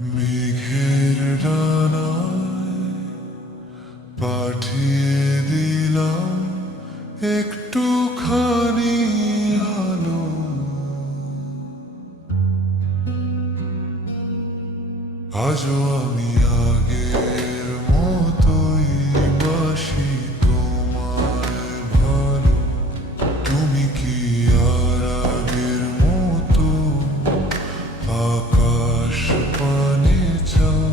মেঘের ডানায় পাঠিয়ে দিলাম একটুখানি আলো। আজও আমি আগের মতোই বাসি তোমায় ভালো। তুমি কি আর আগের মতো আকাশ পানে চাও?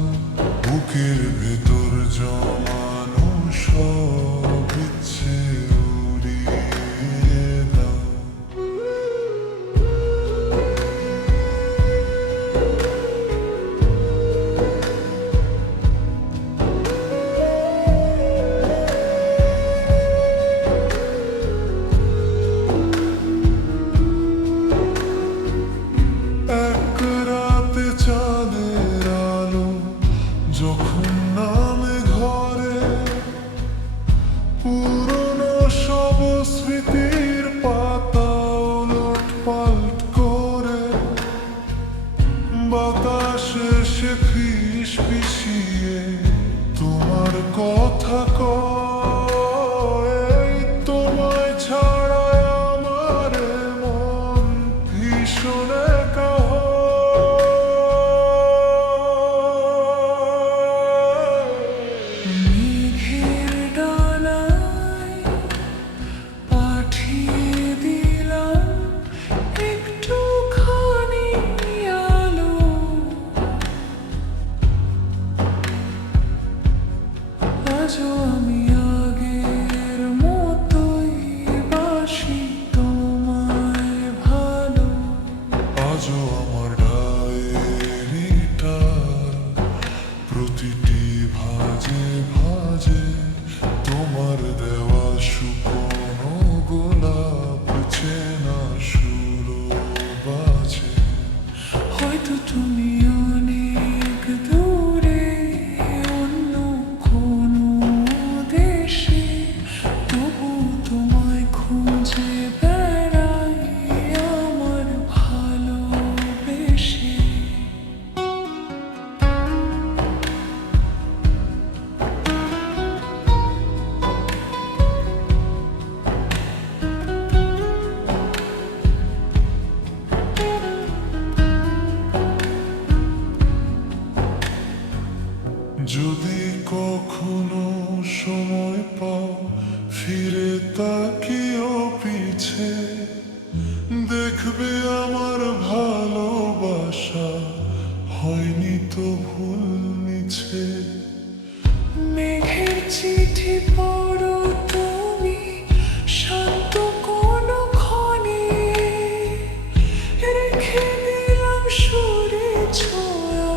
বুকের ভেতর জমানো সব ইচ্ছে উড়িয়ে দাও। এক রাতে চাঁদের আলো যখন নামে ঘরে, পুরনো সব স্মৃতির পাতা ওলট পালট করে, বাতাসে সে ফিস ফিসিয়ে তোমার কথা কয়। তোমায় ছাড়া আমার মন ভীষণ একা হয়। মেঘের ডানায় পাঠিয়ে দিলাম একটুখানি আলো। আজও আমি আগের মতোই বাসি তোমায় ভালো। আজও আমার ডায়েরিটার প্রতিটি ভাঁজে ভাঁজে তোমার দেওয়া শুকনো গোলাপ চেনা সুরো বাজে। হয়তো তুমি অনেক দূরে অন্য কোনো দেশে, তবু তোমায় খুঁজে বেড়াই আমার ভালোবেসে। যদি কখনো সময় পাও ফিরে তাকিও পিছে, দেখবে আমার ভালোবাসা হয়নি তো ভুল মিছে। মেঘের চিঠি পড়ো তুমি শান্ত কোনো ক্ষণে, রেখে দিলাম সুরে ছোঁয়া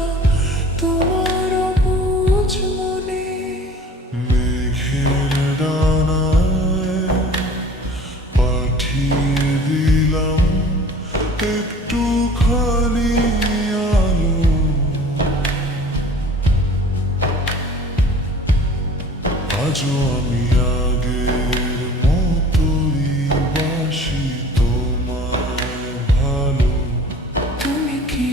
তোমার অবুঝ মনে। মেঘের ডানায় পাঠিয়ে দিলাম একটুখানি আলো। আজও আমি আগের মতোই বাসি তোমায় ভালো। তুমি কি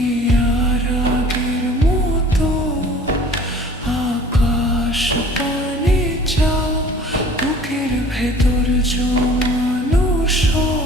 আর আগের মতো আকাশ পানে চাও? বুকের ভেতর জমানো সব